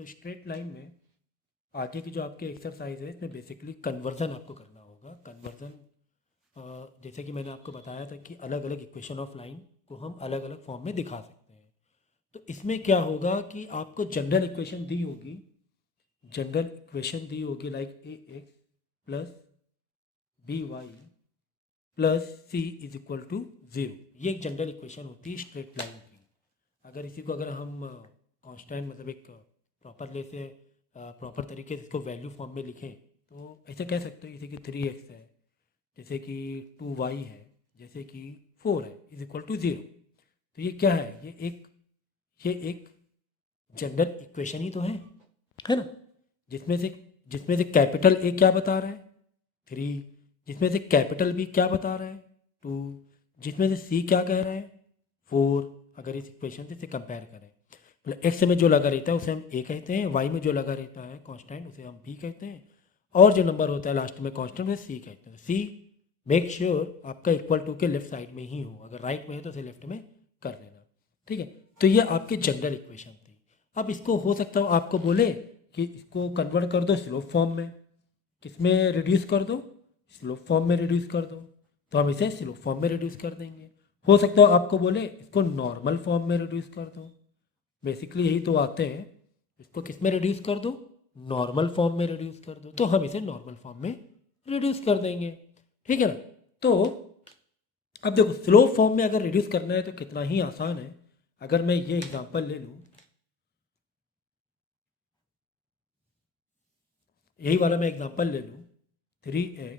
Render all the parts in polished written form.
तो straight line में आगे की जो आपके एक्सरसाइज है इसमें बेसिकली कन्वर्जन आपको करना होगा। कन्वर्जन जैसे कि मैंने आपको बताया था कि अलग अलग इक्वेशन ऑफ लाइन को हम अलग अलग फॉर्म में दिखा सकते हैं। तो इसमें क्या होगा कि आपको जनरल इक्वेशन दी होगी, like A X plus B Y plus C is equal to zero. ये एक जनरल इक्वेशन होती है स्ट्रेट लाइन की। अगर हम कांस्टेंट मतलब एक प्रॉपर तरीके से इसको वैल्यू फॉर्म में लिखें तो ऐसे कह सकते हैं, जैसे कि 3x है, जैसे कि 2y है, जैसे कि 4 है इज इक्वल टू ज़ीरो। तो ये क्या है, ये एक जनरल इक्वेशन ही तो है ना, जिसमें से कैपिटल ए क्या बता रहा है 3, जिसमें से कैपिटल बी क्या बता रहा है 2, जिसमें से सी क्या कह रहा है 4। अगर इस इक्वेशन से इसे कंपेयर करें, मतलब एक्स में जो लगा रहता है उसे हम ए कहते हैं, वाई में जो लगा रहता है कांस्टेंट उसे हम बी कहते हैं, और जो नंबर होता है लास्ट में कांस्टेंट उसे सी कहते हैं। सी मेक श्योर आपका इक्वल टू के लेफ्ट साइड में ही हो, अगर राइट में है तो उसे लेफ्ट में कर लेना, ठीक है। तो ये आपकी जनरल इक्वेशन थी। अब इसको हो सकता हो आपको बोले कि इसको कन्वर्ट कर दो स्लोप फॉर्म में, किसमें रिड्यूस कर दो, स्लोप फॉर्म में रिड्यूस कर दो, तो हम इसे स्लोप फॉर्म में रिड्यूस कर देंगे। हो सकता है आपको बोले इसको नॉर्मल फॉर्म में रिड्यूस कर दो, बेसिकली यही तो आते हैं, इसको किस में रिड्यूस कर दो, नॉर्मल फॉर्म में रिड्यूस कर दो, तो हम इसे नॉर्मल फॉर्म में रिड्यूस कर देंगे, ठीक है ना। तो अब देखो स्लोप फॉर्म में अगर रिड्यूस करना है तो कितना ही आसान है। अगर मैं ये एग्जांपल ले लूँ, यही वाला मैं एग्जांपल ले लूँ, 3x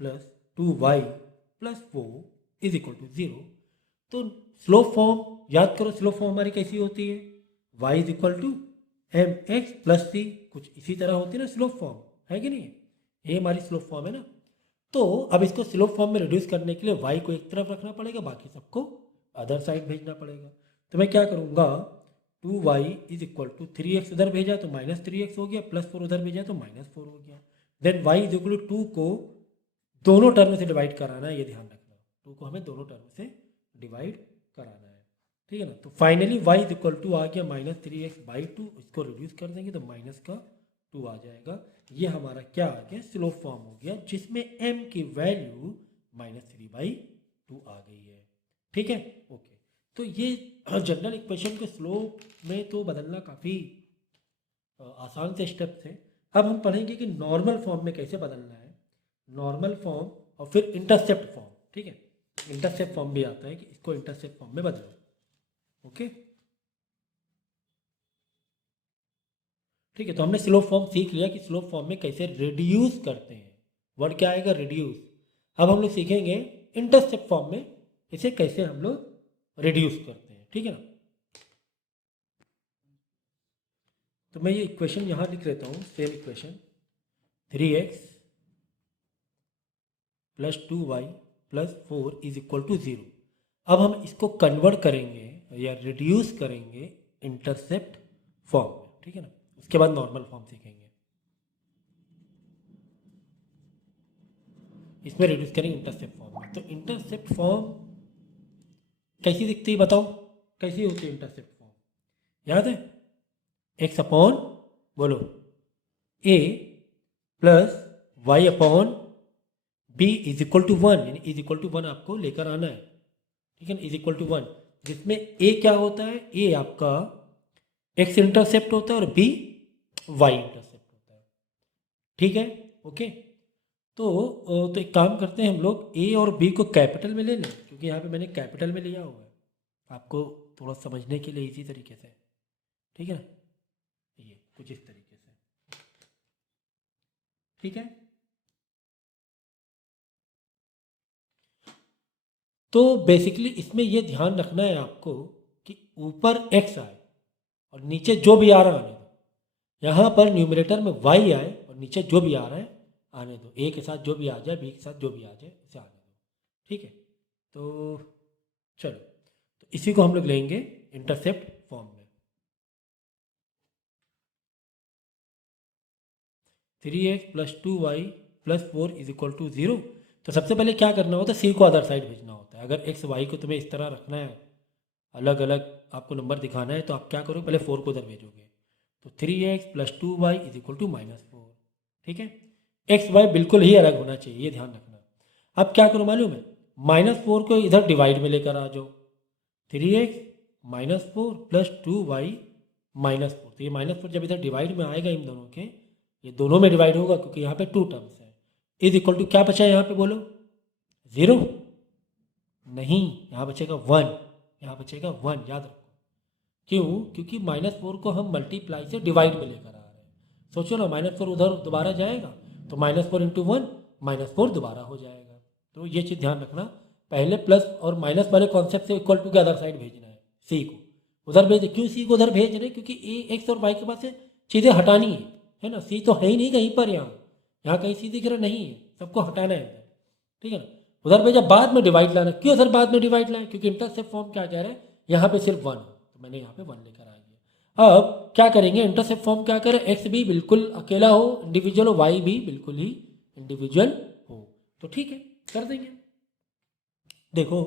plus 2y plus 4 is equal to 0। तो स्लोप फॉर्म याद करो, स्लोप फॉर्म हमारी कैसी होती है, y is equal to m x plus c, कुछ इसी तरह होती है ना स्लोप फॉर्म, है कि नहीं, ये हमारी स्लोप फॉर्म है ना। तो अब इसको स्लोप फॉर्म में रिड्यूस करने के लिए y को एक तरफ रखना पड़ेगा, बाकी सबको अदर साइड भेजना पड़ेगा। तो मैं क्या करूँगा, 2y is equal to 3x उधर भेजा तो -3x हो गया, +4 उधर भेजा तो -4 हो गया। Then y is equal to 2 को दोनों टर्म से डिवाइड कराना है, ये ध्यान रखना, 2 को हमें दोनों टर्म से डिवाइड कराना है, ठीक है ना। तो finally y is equal to आ गया -3x/2, इसको रिड्यूस कर देंगे तो -2 आ जाएगा। ये हमारा क्या आ गया, स्लोप फॉर्म हो गया, जिसमें m की वैल्यू -3/2 आ गई है, ठीक है, ओके। तो ये जनरल इक्वेशन के स्लोप में तो बदलना काफ़ी आसान से स्टेप्स हैं। अब हम पढ़ेंगे कि नॉर्मल फॉर्म में कैसे बदलना है, नॉर्मल फॉर्म और फिर इंटरसेप्ट फॉर्म, ठीक है। इंटरसेप्ट फॉर्म भी आता है कि इसको इंटरसेप्ट फॉर्म में बदलो, ओके, ठीक है। तो हमने स्लोप फॉर्म सीख लिया कि स्लोप फॉर्म में कैसे रिड्यूस करते हैं, वर्ड क्या आएगा, रिड्यूस। अब हम लोग सीखेंगे इंटरसेप्ट फॉर्म में इसे कैसे हम लोग रिड्यूस करते हैं, ठीक है ना। तो मैं ये इक्वेशन यहाँ लिख लेता हूँ, same equation 3x plus 2y plus 4 is equal to 0। अब हम इसको कन्वर्ट करेंगे या रिड्यूस करेंगे इंटरसेप्ट फॉर्म में, ठीक है ना। उसके बाद नॉर्मल फॉर्म सीखेंगे, इसमें रिड्यूस करेंगे इंटरसेप्ट फॉर्म में। तो इंटरसेप्ट फॉर्म कैसी दिखती है बताओ, कैसी होती है इंटरसेप्ट फॉर्म, याद है, एक्स अपॉन बोलो a plus y upon b is equal to 1, यानी इज इक्वल टू 1 आपको लेकर आना है, ठीक है ना, इज इक्वल टू 1, जिसमें ए क्या होता है, ए आपका एक्स इंटरसेप्ट होता है और बी वाई इंटरसेप्ट होता है, ठीक है, ओके। तो एक काम करते हैं हम लोग, ए और बी को कैपिटल में ले लें, क्योंकि यहाँ पे मैंने कैपिटल में लिया हुआ है आपको थोड़ा समझने के लिए इसी तरीके से, ठीक है ना, ये कुछ इस तरीके से, ठीक है। तो बेसिकली इसमें ये ध्यान रखना है आपको कि ऊपर x आए और नीचे जो भी आ रहा है आने दो, यहाँ पर न्यूमरेटर में y आए और नीचे जो भी आ रहा है आने दो, a के साथ जो भी आ जाए, b के साथ जो भी आ जाए उसे आने दो, ठीक है। तो चलो, तो इसी को हम लोग लेंगे इंटरसेप्ट फॉर्म में, 3x plus 2y plus 4 is equal to 0। तो सबसे पहले क्या करना होता है, सी को अदर साइड भेजना होता है। अगर x y को तुम्हें इस तरह रखना है, अलग अलग आपको नंबर दिखाना है, तो आप क्या करोगे, पहले 4 को उधर भेजोगे, तो 3x plus 2y is equal to -4। ठीक है, एक्स वाई बिल्कुल ही अलग होना चाहिए, ये ध्यान रखना। अब क्या करो मालूम है, -4 को इधर डिवाइड में लेकर आ जाओ, 3x -4 प्लस 2y -4। तो ये -4 जब इधर डिवाइड में आएगा इन दोनों के, ये दोनों में डिवाइड होगा क्योंकि यहाँ पे 2 टर्म्स है, इज इक्वल टू क्या बचा यहाँ पे बोलो, 0 नहीं, यहाँ बचेगा 1, यहाँ बचेगा 1, याद रखो। क्यों? क्योंकि -4 को हम मल्टीप्लाई से डिवाइड में लेकर आ रहे हैं। सोचो ना, -4 उधर दोबारा जाएगा तो -4 इंटू 1 -4 दोबारा हो जाएगा। तो ये चीज़ ध्यान रखना, पहले प्लस और माइनस वाले कॉन्सेप्ट से इक्वल टू के अदर साइड भेजना है, सी को उधर भेज। क्यों सी को उधर भेज रहे? क्योंकि ए एक्स और वाई के पास से चीज़ें हटानी है ना, सी तो है ही नहीं कहीं पर, यहाँ कहीं सी दिख रहा नहीं है, सबको हटाना है, ठीक है ना। उधर भेजा, बाद में डिवाइड लाना। क्यों सर बाद में डिवाइड लाए? क्योंकि इंटरसेप्ट फॉर्म क्या कह रहे हैं, यहाँ पे सिर्फ 1, तो मैंने यहाँ पे 1 लेकर आ गया। अब क्या करेंगे, इंटरसेप्ट फॉर्म क्या करें, एक्स भी बिल्कुल अकेला हो, इंडिविजुअल हो, वाई भी बिल्कुल ही इंडिविजुअल हो, तो ठीक है कर देंगे। देखो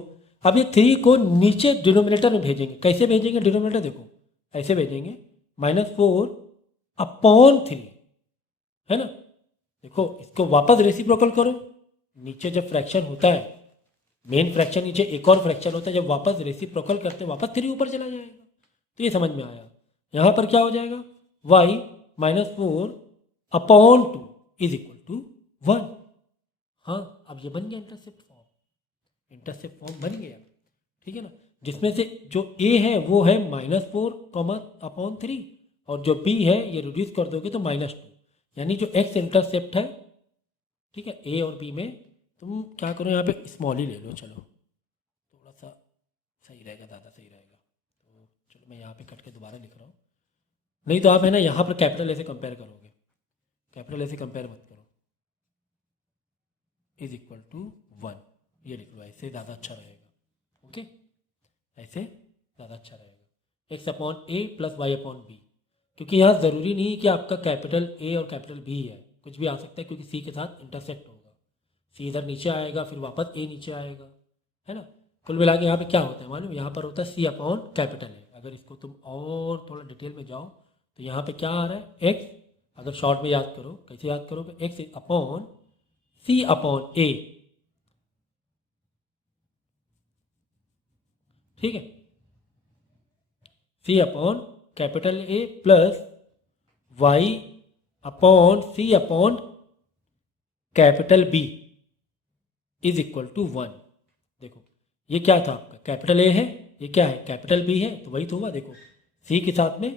अब ये 3 को नीचे डिनोमिनेटर में भेजेंगे। कैसे भेजेंगे डिनोमिनेटर? देखो ऐसे भेजेंगे, -4 अपॉन 3, है ना। देखो इसको वापस रेसिप्रोकल करो, नीचे जब फ्रैक्शन होता है, मेन फ्रैक्शन नीचे एक और फ्रैक्शन होता है, जब वापस रेसिप्रोकल करते हैं वापस 3 ऊपर चला जाएगा। तो ये समझ में आया। यहाँ पर क्या हो जाएगा, y -4 upon 2 is equal to 1। हाँ अब ये बन गया इंटरसेप्ट फॉर्म, इंटरसेप्ट फॉर्म बन गया, ठीक है ना। जिसमें से जो a है वो है -4 अपॉन 3, और जो b है ये रिड्यूस कर दोगे तो -2, यानी जो x इंटरसेप्ट है, ठीक है, ए और बी में, तुम क्या करो यहाँ पे स्मॉल ही ले लो, चलो थोड़ा सा सही रहेगा, ज़्यादा सही रहेगा। तो चलो मैं यहाँ पे कट के दोबारा लिख रहा हूँ, नहीं तो आप है ना यहाँ पर कैपिटल ए से कंपेयर करोगे, कैपिटल ए से कंपेयर मत करो, इज इक्वल टू 1 ये लिख लो, ऐसे ज़्यादा अच्छा रहेगा। ओके, ऐसे ज़्यादा अच्छा रहेगा, x अपॉन ए प्लस वाई अपॉन बी, क्योंकि यहाँ ज़रूरी नहीं है कि आपका कैपिटल ए और कैपिटल बी है, कुछ भी आ सकता है, क्योंकि सी के साथ इंटरसेक्ट होगा, सी इधर नीचे आएगा फिर वापस ए नीचे आएगा, है ना। कुल मिला के यहाँ पे क्या होता है मालूम, यहाँ पर होता है सी अपॉन कैपिटल ए। अगर इसको तुम और थोड़ा डिटेल में जाओ तो यहाँ पे क्या आ रहा है, एक्स, अगर शॉर्ट में याद करो, कैसे याद करोगे, x upon c upon a, ठीक है, c upon capital a plus y upon c upon capital b is equal to 1। देखो ये क्या था आपका, कैपिटल ए है, ये क्या है, कैपिटल बी है, तो वही तो हुआ। देखो सी के साथ में,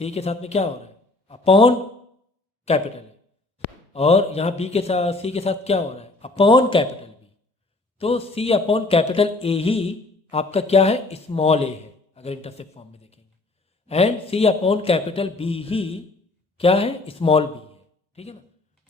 सी के साथ में क्या हो रहा है, अपॉन कैपिटल ए, और यहाँ बी के साथ, सी के साथ क्या हो रहा है, अपॉन कैपिटल बी। तो सी अपॉन कैपिटल ए ही आपका क्या है, स्मॉल ए है, अगर इंटरसेप्ट फॉर्म में देखेंगे, and c upon capital b ही क्या है, स्मॉल बी है, ठीक है ना।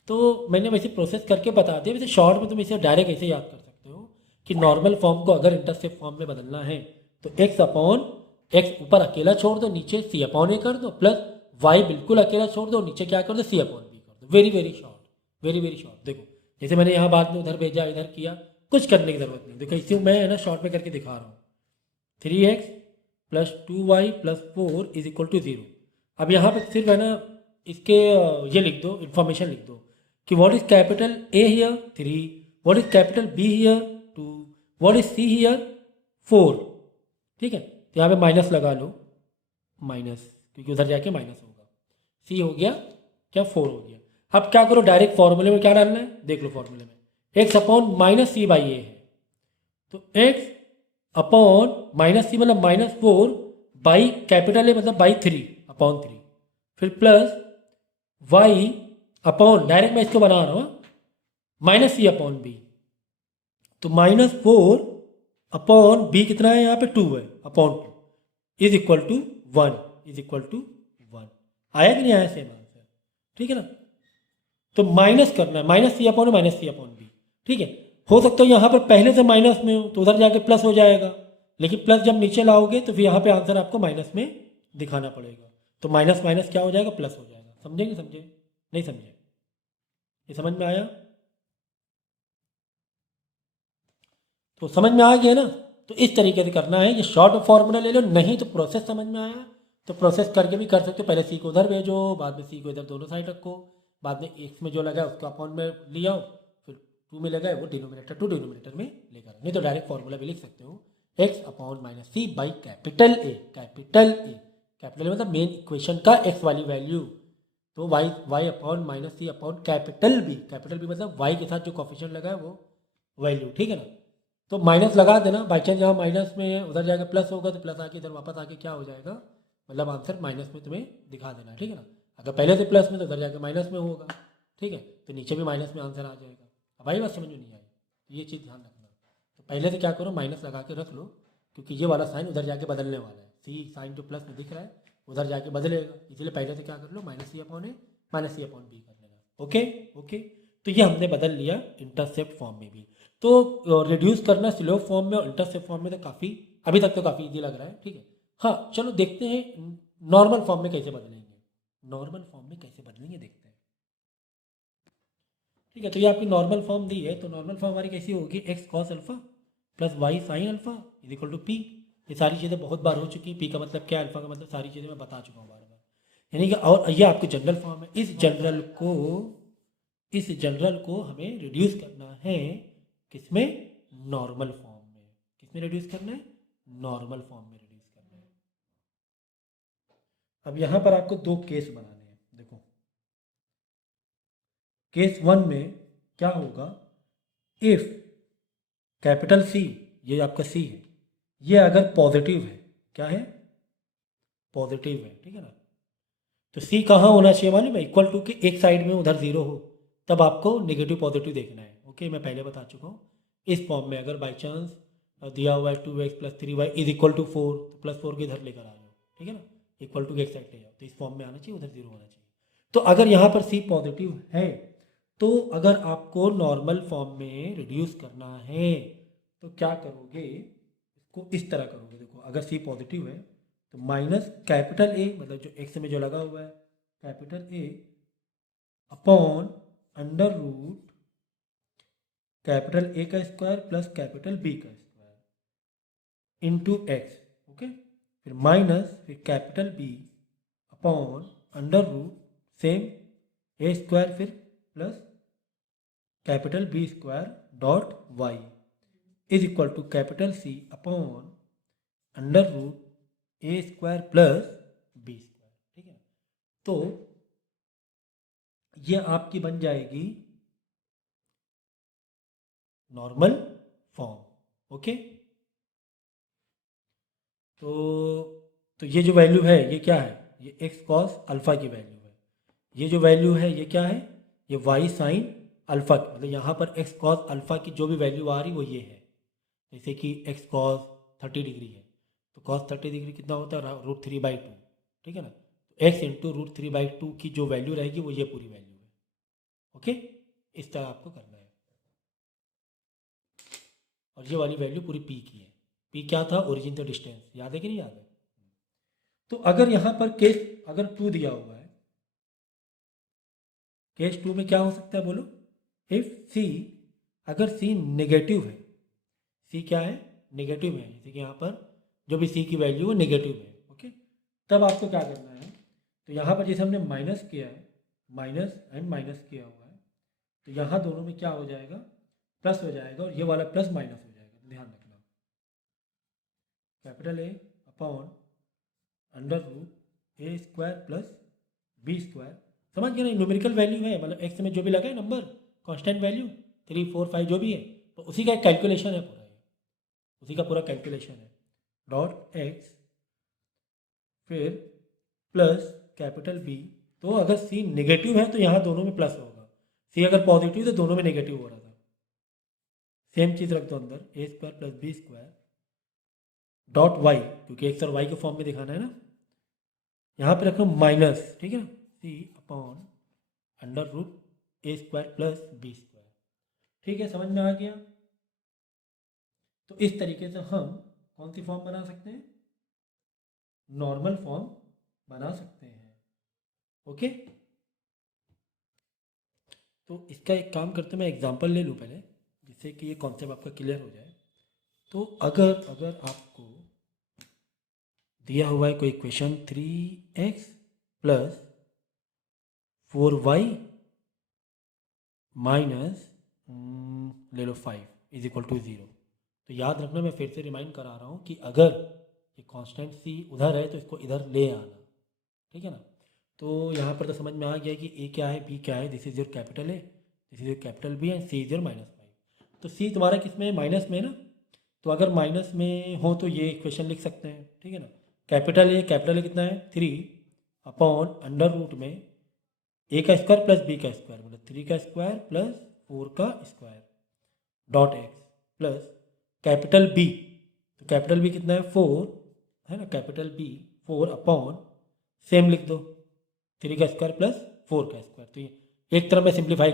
तो मैंने वैसे प्रोसेस करके बता दिया, वैसे शॉर्ट में तुम इसे डायरेक्ट ऐसे याद कर सकते हो कि नॉर्मल फॉर्म को अगर इंटरसेप्ट फॉर्म में बदलना है तो एक्स अपॉन एक्स ऊपर अकेला छोड़ दो, नीचे सी अपॉन ए कर दो, प्लस वाई बिल्कुल अकेला छोड़ दो, नीचे क्या कर दो, सी अपॉन बी कर दो। Very very short, very very short. देखो जैसे मैंने यहाँ बाद में उधर भेजा, इधर किया, कुछ करने की जरूरत नहीं। देखो इसी मैं है ना शॉर्ट में करके दिखा रहा हूँ, 3x plus 2y plus 4 is equal to 0। अब यहाँ पे सिर्फ है ना इसके ये लिख दो, इन्फॉर्मेशन लिख दो कि what is capital A here 3, what is capital be here 2, what is see here 4, ठीक है। तो यहाँ पे माइनस लगा लो, माइनस, क्योंकि उधर जाके माइनस होगा, सी हो गया क्या, 4 हो गया। अब क्या करो, डायरेक्ट फॉर्मूले में क्या डालना है, देख लो फॉर्मूले में x upon minus c by a है, तो एक्स अपॉन माइनस सी मतलब -4 बाई कैपिटल ए मतलब बाई 3 अपॉन 3, फिर प्लस वाई अपॉन, डायरेक्ट मैं इसको बना रहा हूँ, माइनस सी अपॉन बी, तो -4 अपॉन बी कितना है, यहाँ पे 2 है, upon 2 is equal to 1, is equal to 1। आया कि नहीं आया, सेम आंसर, ठीक है ना। तो माइनस करना है, minus c upon minus c upon B, ठीक है। हो सकता है यहाँ पर पहले से माइनस में हो तो उधर जाके प्लस हो जाएगा, लेकिन प्लस जब नीचे लाओगे तो फिर यहाँ पे आंसर आपको माइनस में दिखाना पड़ेगा, तो माइनस माइनस क्या हो जाएगा, प्लस हो जाएगा। समझेंगे, समझे नहीं समझे, ये समझ में आया? तो समझ में आ गया ना। तो इस तरीके से करना है, ये शॉर्ट फॉर्मूला ले लो, नहीं तो प्रोसेस समझ में आया तो प्रोसेस करके भी कर सकते हो, पहले सी को उधर भेजो, बाद में सी को इधर दोनों साइड रखो, बाद में एक्स में जो लगा है उसको अपॉन में ले आओ, फिर टू में लगा है वो डिनोमिनेटर टू डिनोमिनेटर में लेकर आओ। नहीं तो डायरेक्ट फॉर्मूला भी लिख सकते हो, x upon minus c by capital a. Capital a, capital मतलब मेन इक्वेशन का एक्स वाली वैल्यू, तो y upon minus c upon capital b. Capital b मतलब वाई के साथ जो कॉफिशिएंट लगा है वो वैल्यू, ठीक है ना। तो माइनस लगा देना, बाई चांस यहाँ माइनस में उधर जाएगा प्लस होगा तो प्लस आके इधर वापस आके क्या हो जाएगा, मतलब आंसर माइनस में तुम्हें दिखा देना, ठीक है ना। अगर पहले से प्लस में तो उधर जाके माइनस में होगा, ठीक है, तो नीचे भी माइनस में आंसर आ जाएगा। अब आई बात समझ में नहीं आई, तो ये चीज़ ध्यान रखना। तो पहले से क्या करो, माइनस लगा के रख लो, क्योंकि ये वाला साइन उधर जाके बदलने वाला है, सी साइन जो प्लस में दिख रहा है उधर जाके बदलेगा, इसलिए पहले से क्या कर लो, माइनस सी अपॉन ए माइनस सी अपॉन बी कर लेना। ओके ओके, तो ये हमने बदल लिया इंटरसेप्ट फॉर्म में भी। तो रिड्यूस करना स्लो फॉर्म में और इंटरसेप्ट फॉर्म में तो काफ़ी, अभी तक तो काफ़ी इजी लग रहा है, ठीक है। हाँ चलो देखते हैं नॉर्मल फॉर्म में कैसे बदलेंगे, नॉर्मल फॉर्म में कैसे बदलेंगे देखते हैं, ठीक है। तो ये आपकी नॉर्मल फॉर्म दी है, तो नॉर्मल फॉर्म हमारी कैसी होगी, X cos alpha plus Y sine alpha is equal to P. ये सारी चीज़ें बहुत बार हो चुकी हैं, पी का मतलब क्या है, अल्फा का मतलब, सारी चीज़ें मैं बता चुका हूँ बार बार, यानी कि और ये आपकी जनरल फॉर्म है। इस जनरल को हमें रिड्यूस करना है किसमें, नॉर्मल फॉर्म में। किसमें रिड्यूस करना है, नॉर्मल फॉर्म में रिड्यूस करना है। अब यहाँ पर आपको दो केस बनाने हैं, देखो केस वन में क्या होगा, इफ कैपिटल सी, ये आपका सी है, ये अगर पॉजिटिव है, क्या है, पॉजिटिव है, ठीक है ना। तो सी कहाँ होना चाहिए मालूम है, इक्वल टू के एक साइड में उधर जीरो हो, तब आपको नेगेटिव पॉजिटिव देखना है। ओके, मैं पहले बता चुका हूँ। इस फॉर्म में अगर बाई चांस दिया हुआ है 2x plus 3y is equal to 4, तो प्लस 4 के इधर लेकर आ जाओ, ठीक है ना, इक्वल टू के एक साइड ले जाओ, तो इस फॉर्म में आना चाहिए, उधर जीरो होना चाहिए। तो अगर यहाँ पर सी पॉजिटिव है, तो अगर आपको नॉर्मल फॉर्म में रिड्यूस करना है तो क्या करोगे, इसको इस तरह करोगे। देखो अगर सी पॉजिटिव है तो माइनस कैपिटल ए, मतलब जो एक्स में जो लगा हुआ है capital A upon under root capital a का स्क्वायर प्लस कैपिटल बी का स्क्वायर इंटू एक्स। ओके, फिर माइनस फिर capital b upon under root same a square फिर plus capital b square dot Y is equal to capital c upon under root A square plus B square, ठीक है। तो ये आपकी बन जाएगी नॉर्मल फॉर्म। ओके, तो ये जो वैल्यू है ये क्या है, ये एक्स कॉस अल्फा की वैल्यू है। ये जो वैल्यू है ये क्या है, ये वाई साइन अल्फा, मतलब यहाँ पर एक्स कॉस अल्फा की जो भी वैल्यू आ रही वो ये है। जैसे कि एक्स कॉस 30 डिग्री है, तो कॉस 30 डिग्री कितना होता है, √3/2, ठीक है ना। तो एक्स इंटू √3/2 की जो वैल्यू रहेगी वो ये पूरी वैल्यू है। ओके, इस तरह आपको करना है। और ये वाली वैल्यू पूरी पी की है। पी क्या था, ओरिजिन टू डिस्टेंस, याद है कि नहीं याद है। तो अगर यहाँ पर केस अगर 2 दिया हुआ है, केस 2 में क्या हो सकता है बोलो, इफ सी, अगर सी नेगेटिव है, सी क्या है, नेगेटिव है, जैसे कि यहाँ पर जो भी सी की वैल्यू है नेगेटिव है। ओके, तब आपको क्या करना है, तो यहाँ पर जैसे हमने माइनस किया है, माइनस एंड माइनस किया हुआ है, तो यहाँ दोनों में क्या हो जाएगा, प्लस हो जाएगा, और ये वाला प्लस माइनस हो जाएगा। तो ध्यान रखना, कैपिटल ए अपॉन अंडर रूट ए स्क्वायर प्लस बी स्क्वायर, समझ गए ना, न्यूमेरिकल वैल्यू है, मतलब एक्स में जो भी लगा है नंबर, कांस्टेंट वैल्यू 3 4 5 जो भी है, तो उसी का एक कैलकुलेशन है पूरा, उसी का पूरा कैलकुलेशन है, डॉट एक्स फिर प्लस कैपिटल बी। तो अगर सी नेगेटिव है तो यहाँ दोनों में प्लस होगा, सी अगर पॉजिटिव तो दोनों में नेगेटिव हो रहा था। सेम चीज़ रख दो अंदर, a square plus B square dot y, क्योंकि एक्स और वाई के फॉर्म में दिखाना है ना, यहाँ पे रखो माइनस, ठीक है ना, सी अपॉन अंडर रूट ए स्क्वायर प्लस बी स्क्वायर। ठीक है, समझ में आ गया। तो इस तरीके से हम कौन सी फॉर्म बना सकते हैं, नॉर्मल फॉर्म बना सकते हैं। ओके, तो इसका एक काम करते हैं, मैं एग्जांपल ले लूँ पहले, जिससे कि ये कॉन्सेप्ट आपका क्लियर हो जाए। तो अगर अगर आपको दिया हुआ है कोई equation 3x plus 4y minus ले लो 5 इज इक्वल टू 0। तो याद रखना, मैं फिर से रिमाइंड करा रहा हूँ कि अगर ये कांस्टेंट सी उधर है तो इसको इधर ले आना, ठीक है ना। तो यहाँ पर तो समझ में आ गया कि ए क्या है, बी क्या है। This is your capital A, this is your capital B and C is your -5। तो सी तुम्हारा किस में, माइनस में ना। तो अगर माइनस में हो तो ये इक्वेशन लिख सकते हैं, ठीक है ना। कैपिटल ए कितना है 3/√, में ए का स्क्वायर प्लस बी का स्क्वायर, मतलब 3 का स्क्वायर प्लस 4 का square dot X plus capital B. तो कैपिटल बी कितना है 4 है ना, कैपिटल बी 4 सेम लिख दो 3 का स्क्वायर प्लस 4 का स्क्वायर। तो ये एक तरह मैं सिंप्लीफाई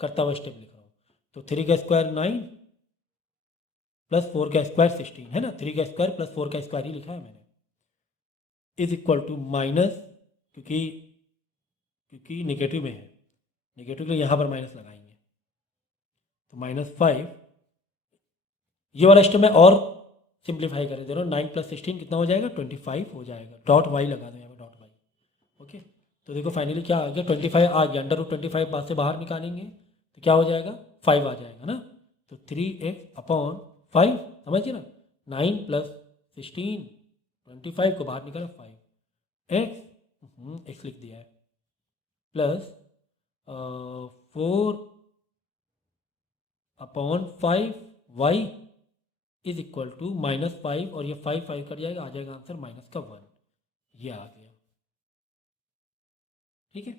करता हुआ स्टेप लिख रहा हूँ। तो 3 का स्क्वायर 9 प्लस 4 का स्क्वायर 16 है ना, 3 का स्क्वायर प्लस 4 का स्क्वायर ही लिखा है मैंने, इज इक्वल टू माइनस, क्योंकि नेगेटिव में है, नेगेटिव के लिए यहाँ पर माइनस लगाएंगे। तो -5, ये वाला स्टेप मैं और सिंप्लीफाई कर दे रहा हूँ। 9 + 16 कितना हो जाएगा 25 हो जाएगा। डॉट वाई लगा दो यहाँ पर, डॉट वाई। ओके, तो देखो फाइनली क्या आ गया 25 आ गया। √25 बात से बाहर निकालेंगे तो क्या हो जाएगा 5 आ जाएगा ना। तो 3x/5 समझिए ना, 9 + 16 25 को बाहर निकालो 5 x लिख दिया है plus 4/5y is equal to -5, और ये 5 कट जाएगा, आ जाएगा आंसर -1। ये आ गया, ठीक है।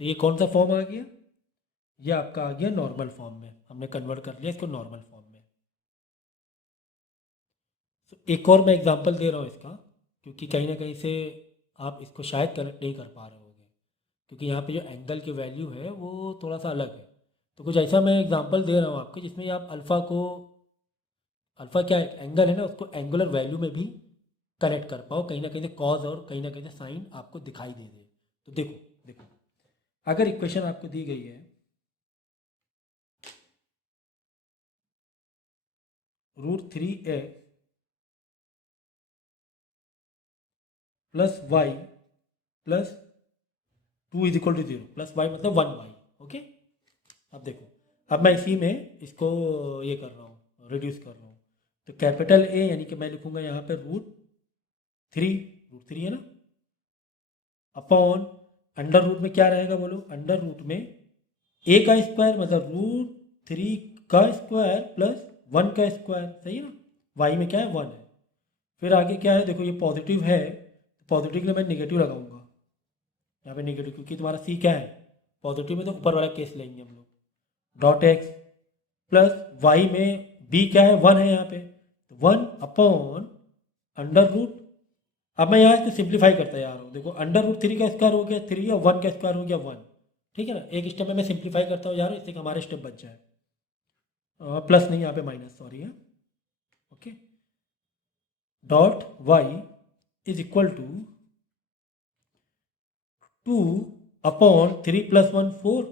तो ये कौन सा फॉर्म आ गया, ये आपका आ गया नॉर्मल फॉर्म में, हमने कन्वर्ट कर लिया इसको नॉर्मल फॉर्म में। तो एक और मैं एग्जांपल दे रहा हूँ इसका, क्योंकि कहीं ना कहीं से आप इसको शायद कनेक्ट नहीं कर पा रहे होंगे, क्योंकि यहाँ पे जो एंगल की वैल्यू है वो थोड़ा सा अलग है। तो कुछ ऐसा मैं एग्जांपल दे रहा हूँ आपको जिसमें आप अल्फ़ा क्या एंगल है ना, उसको एंगुलर वैल्यू में भी कनेक्ट कर पाओ, कहीं ना कहीं से कॉज और कहीं ना कहीं से साइन आपको दिखाई दे दे। तो देखो देखो, अगर इक्वेशन आपको दी गई है √3x plus Y plus 2 is equal to 0, plus Y मतलब 1y। ओके, अब देखो, अब मैं इसी में इसको ये कर रहा हूँ, रिड्यूस कर रहा हूँ। तो कैपिटल ए यानी कि मैं लिखूंगा यहाँ पे √3 है ना, अपॉन अंडर रूट में क्या रहेगा बोलो, अंडर रूट में ए का स्क्वायर मतलब √3 का स्क्वायर प्लस 1 का स्क्वायर, सही है ना। वाई में क्या है 1 है। फिर आगे क्या है देखो, ये पॉजिटिव है, पॉजिटिव के लिए मैं निगेटिव लगाऊंगा यहाँ पे, निगेटिव क्योंकि तुम्हारा सी क्या है पॉजिटिव में, तो ऊपर वाला केस लेंगे हम लोग। डॉट एक्स प्लस वाई में बी क्या है 1 है यहाँ पे, 1/√। अब मैं यहाँ इसको सिंप्लीफाई करता जा रहा हूँ। देखो √3 का स्क्वायर हो गया 3 और 1 का स्क्वायर हो गया 1, ठीक है ना। एक स्टेप में मैं सिंप्लीफाई करता हूँ जा रहा हूँ, इससे हमारे स्टेप बच जाए। प्लस नहीं, यहाँ पे माइनस, सॉरी है। Okay, dot Y is equal to 2/3 + 1 4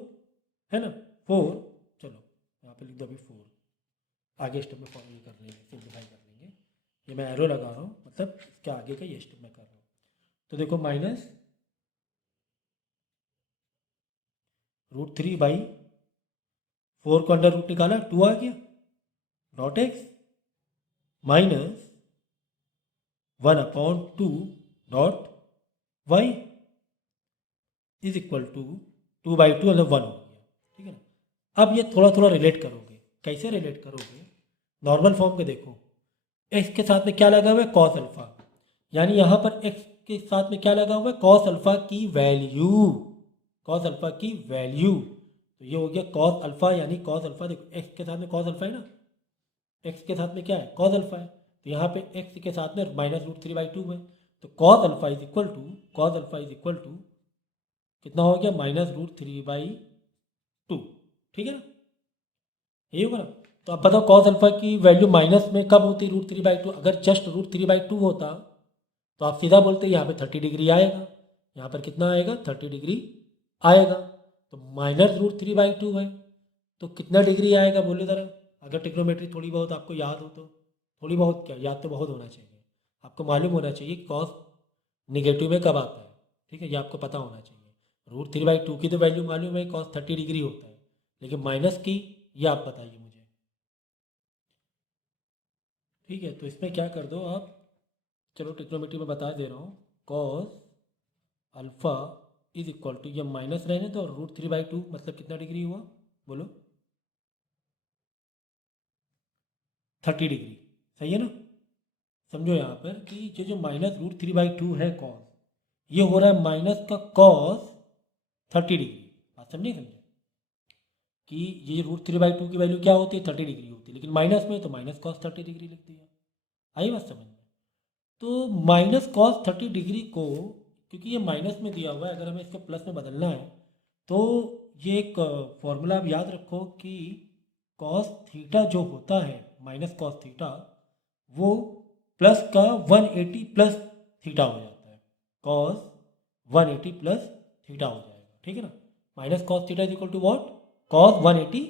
है ना, 4। चलो यहाँ पे लिख दो अभी 4, आगे स्टेप में फॉर्म कर लेंगे, सिंप्लीफाई कर लेंगे। ये मैं एरो लगा रहा हूँ, मतलब इसके आगे का ये स्टेप मैं कर रहा हूँ। तो देखो माइनस √3/4 को अंडर रूट निकाला 2 आ गया, dot X minus 1/2 dot Y is equal to 2/2 मतलब 1 हो गया, ठीक है ना। अब ये थोड़ा थोड़ा रिलेट करोगे, कैसे रिलेट करोगे, नॉर्मल फॉर्म के देखो, एक्स के साथ में क्या लगा हुआ है कॉस अल्फा, यानी यहाँ पर एक्स के साथ में क्या लगा हुआ है कॉस अल्फा की वैल्यू, कॉस अल्फा की वैल्यू। तो ये हो गया कॉस अल्फा, यानी कॉस अल्फा, देखो एक्स के साथ में कॉस अल्फा है ना, एक्स के साथ में क्या है कॉस अल्फा है, तो यहाँ पे एक्स के साथ में -√3/2 है। तो cos alpha is equal to कितना हो गया -√3/2, ठीक है ना, यही होगा ना। तो अब बताओ कॉस अल्फा की वैल्यू माइनस में कब होती है √3/2, अगर जस्ट √3/2 होता तो आप सीधा बोलते यहाँ पे 30 डिग्री आएगा, यहाँ पर कितना आएगा 30 डिग्री आएगा। तो -√3/2 है तो कितना डिग्री आएगा बोले ज़रा, अगर टिक्नोमेट्री थोड़ी बहुत आपको याद हो तो थोड़ी बहुत क्या, याद तो बहुत होना चाहिए। आपको मालूम होना चाहिए कॉस निगेटिव में कब आता है, ठीक है, ये आपको पता होना चाहिए। √3/2 की तो वैल्यू मालूम है, कॉस 30 डिग्री होता है, लेकिन माइनस की ये आप बताइए मुझे। ठीक है, तो इसमें क्या कर दो आप, चलो ट्रिग्नोमेट्री में बता दे रहा हूँ, cos alpha is equal to, ये माइनस रहने तो √3/2 मतलब कितना डिग्री हुआ बोलो, 30 डिग्री, सही है ना। समझो यहाँ पर कि ये जो माइनस √3/2 है कॉस, ये हो रहा है माइनस का कॉस 30 डिग्री। बात समझे कि ये √3/2 की वैल्यू क्या होती है, 30 डिग्री होती है, लेकिन माइनस में तो माइनस कॉस 30 डिग्री लिख दिया। आई बात समझ में। तो माइनस कॉस 30 डिग्री को, क्योंकि ये माइनस में दिया हुआ है, अगर हमें इसको प्लस में बदलना है तो ये एक फॉर्मूला आप याद रखो कि कॉस थीटा जो होता है, माइनस कॉस थीटा, वो प्लस का 180 प्लस थीटा हो जाता है, कॉस 180 प्लस थीटा हो जाएगा, ठीक है ना। Minus cos theta is equal to what, cos 180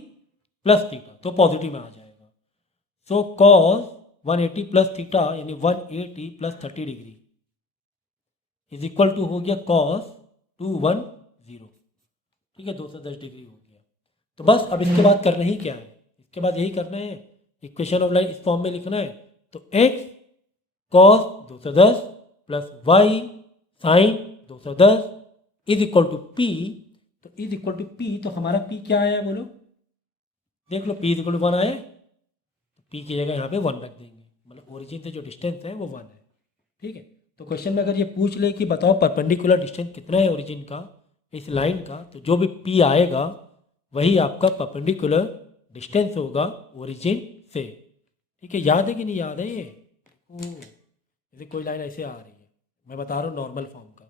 plus theta, तो पॉजिटिव में आ जाएगा। सो कॉस 180 प्लस थीटा यानी 180 plus 30 degree is equal to हो गया कॉस 210, ठीक है, 210 डिग्री हो गया। तो बस अब इसके बाद करना ही क्या है, इसके बाद यही करना है, इक्वेशन ऑफ लाइन इस फॉर्म में लिखना है। तो x cos 210 plus Y sine 210 is equal to P. तो इज इक्वल टू पी, तो हमारा पी क्या आया बोलो, देख लो, पी इज इक्वल टू 1 आया, तो पी की जगह यहाँ पे 1 रख देंगे, मतलब ओरिजिन से जो डिस्टेंस है वो 1 है, ठीक है। तो क्वेश्चन में अगर ये पूछ ले कि बताओ परपेंडिकुलर डिस्टेंस कितना है ओरिजिन का इस लाइन का, तो जो भी पी आएगा वही आपका परपेंडिकुलर डिस्टेंस होगा ओरिजिन से, ठीक है। याद है कि नहीं याद है ये, जैसे कोई लाइन ऐसे आ रही है, मैं बता रहा हूँ नॉर्मल फॉर्म का,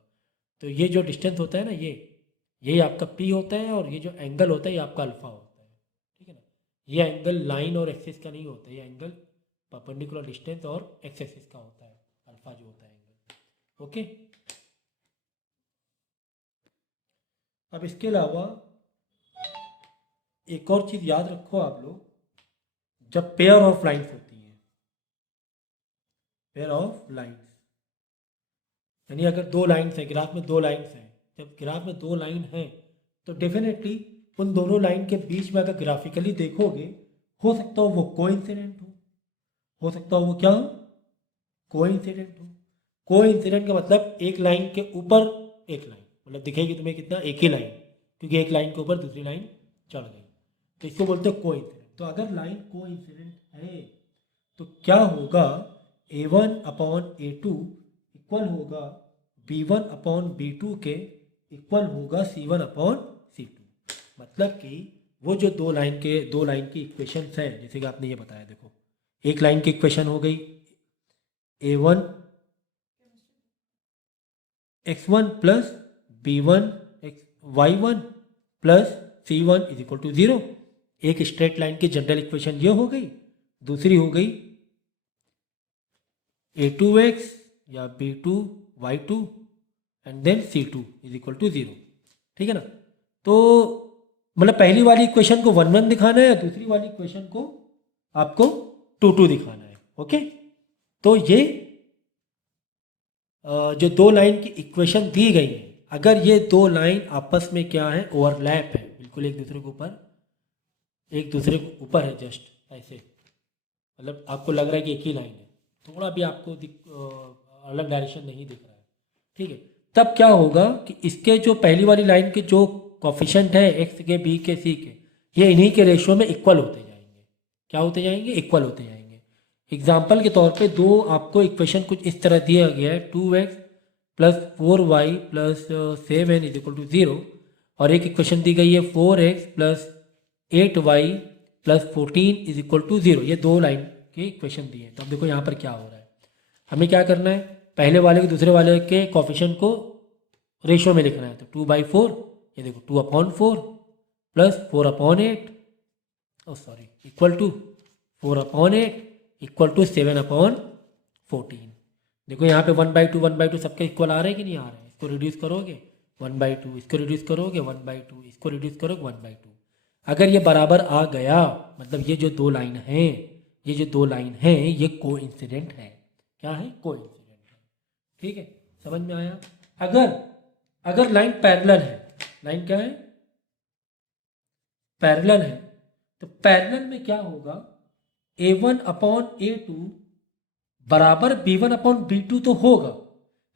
तो ये जो डिस्टेंस होता है ना, ये यही आपका पी होता है, और ये जो एंगल होता है ये आपका अल्फा होता है, ठीक है ना। ये एंगल लाइन और एक्सिस का नहीं होता, ये एंगल परपेंडिकुलर डिस्टेंस और एक्स एक्सिस का होता है, अल्फा जो होता है एंगल, ओके। अब इसके अलावा एक और चीज़ याद रखो आप लोग, जब पेयर ऑफ लाइन्स होती हैं, पेयर ऑफ लाइन्स यानी अगर दो लाइन्स हैं, ग्राफ में दो लाइन्स हैं, जब ग्राफ में दो लाइन हैं तो डेफिनेटली उन दोनों लाइन के बीच में अगर ग्राफिकली देखोगे, हो सकता हो वो कोइंसिडेंट हो सकता हो वो क्या हो, कोइंसिडेंट हो। कोइंसिडेंट का मतलब एक लाइन के ऊपर एक लाइन, मतलब दिखेगी तुम्हें कितना, एक ही लाइन, क्योंकि एक लाइन के ऊपर दूसरी लाइन चढ़ गई, तो इसको बोलते हैं कोइंसिडेंट। तो अगर लाइन कोइंसिडेंट है तो क्या होगा, A1/A2 इक्वल होगा B1/B2 के इक्वल होगा C1/C2। मतलब कि वो जो दो लाइन की इक्वेशंस हैं, जैसे कि आपने ये बताया, देखो एक लाइन की इक्वेशन हो गई A1 x1 प्लस B1 y1 plus C1 is equal to 0, एक स्ट्रेट लाइन की जनरल इक्वेशन ये हो गई। दूसरी हो गई A2x या B2 y2 and then C2 is equal to 0, ठीक है ना। तो मतलब पहली वाली इक्वेशन को 1 1 दिखाना है, दूसरी वाली इक्वेशन को आपको 2 2 दिखाना है, ओके। तो ये जो दो लाइन की इक्वेशन दी गई है, अगर ये दो लाइन आपस में क्या है, ओवरलैप है, बिल्कुल एक दूसरे के ऊपर है, जस्ट ऐसे, मतलब आपको लग रहा है कि एक ही लाइन है, थोड़ा भी आपको अलग डायरेक्शन नहीं दिख रहा है, ठीक है। तब क्या होगा कि इसके जो पहली वाली लाइन के जो कॉफिशेंट है एक्स के, बी के, सी के, ये इन्हीं के रेशियो में इक्वल होते जाएंगे। क्या होते जाएंगे, इक्वल होते जाएंगे। एग्जाम्पल के तौर पे दो आपको इक्वेशन कुछ इस तरह दिया गया है, 2x plus 4y plus 7 is equal to 0, और एक इक्वेशन दी गई है 4x plus 8y plus 14 is equal to 0। ये दो लाइन के इक्वेशन दिए हैं। तो अब देखो यहाँ पर क्या हो रहा है, हमें क्या करना है, पहले वाले के दूसरे वाले के कॉफिशेंट को रेशियो में लिखना है। तो 2/4, ये देखो 2/4 plus 4/8, sorry, equal to 4/8 equal to 7/14। देखो यहाँ पे 1/2 1/2 सबके इक्वल आ रहे हैं कि नहीं आ रहे हैं। इसको रिड्यूस करोगे 1/2, इसको रिड्यूस करोगे 1/2, इसको रिड्यूस करोगे 1/2। अगर ये बराबर आ गया, मतलब ये जो दो लाइन हैं ये जो दो लाइन है ये कोइंसिडेंट है। क्या है? कोइंसिडेंट है। ठीक है, समझ में आया? अगर लाइन पैरेलल है, लाइन क्या है? पैरेलल है, तो पैरेलल में क्या होगा? A1/A2 बराबर B1/B2 तो होगा,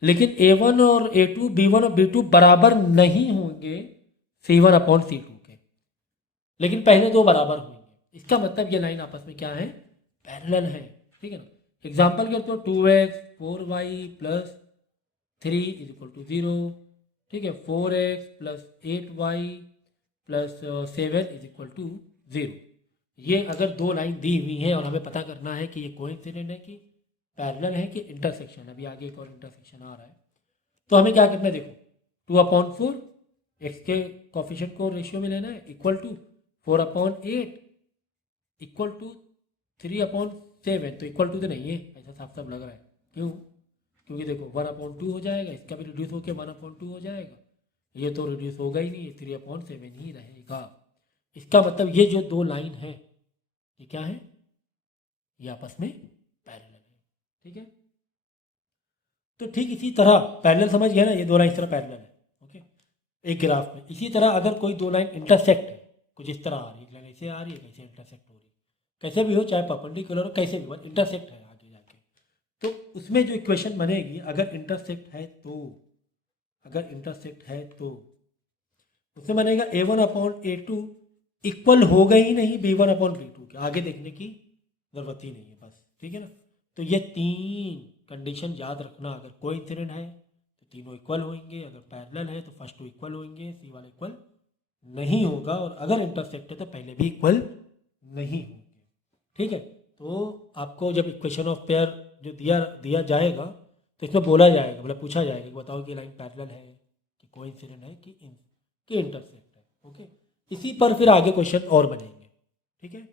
लेकिन A1 और A2 B1 और B2 बराबर नहीं होंगे C1/C2 के, लेकिन पहले दो बराबर होंगे। इसका मतलब ये लाइन आपस में क्या है? पैरेलल है। ठीक है ना? एग्जाम्पल के तो 2x 4y plus 3 is equal to 0। ठीक है, 4x plus 8y plus 7 is equal to 0। ये अगर दो लाइन दी हुई हैं और हमें पता करना है कि ये कोइंसिडेंट है कि पैरेलल है कि इंटरसेक्शन, अभी आगे एक और इंटरसेक्शन आ रहा है, तो हमें क्या करना है? देखो 2/4 एक्स के कॉफिशिएंट को रेशियो में लेना है, इक्वल टू 4/8 इक्वल टू 3/7। तो इक्वल टू तो नहीं है, ऐसा साफ साफ लग रहा है। क्यों? क्योंकि देखो 1/2 हो जाएगा, इसका भी रिड्यूस होकर 1/2 हो जाएगा, ये तो रिड्यूस होगा ही नहीं, 3/7 ही रहेगा। इसका मतलब ये जो दो लाइन है ये क्या है? ये आपस में पैरेलल है। ठीक है, तो ठीक इसी तरह पैरेलल समझ गया ना, ये दो लाइन इस तरह पैरेलल है। ओके, एक ग्राफ में इसी तरह अगर कोई दो लाइन इंटरसेक्ट है, कुछ इस तरह आ रही है, लाइन ऐसे आ रही है, कैसे इंटरसेक्ट हो रही है, कैसे भी हो, चाहे परपेंडिकुलर हो, कैसे भी हो, इंटरसेक्ट है आगे जाके, तो उसमें जो इक्वेशन बनेगी, अगर इंटरसेक्ट है तो, अगर इंटरसेक्ट है तो उसमें बनेगा A1/A2 इक्वल होगा ही नहीं B1/B2 के, आगे देखने की ज़रूरत ही नहीं है बस। ठीक है ना? तो ये तीन कंडीशन याद रखना। अगर कोइंसिडेंट है तो तीनों इक्वल होंगे, अगर पैरेलल है तो फर्स्ट टू इक्वल होंगे, सी वाला इक्वल नहीं होगा, और अगर इंटरसेक्ट है तो पहले भी इक्वल नहीं होंगे। ठीक है, तो आपको जब इक्वेशन ऑफ पेयर जो दिया जाएगा तो इसमें बोला जाएगा, मतलब पूछा जाएगा कि बताओ कि लाइन पैरेलल है कि कोइंसिडेंट है कि इंटरसेक्ट है। ओके, इसी पर फिर आगे क्वेश्चन और बनेंगे। ठीक है।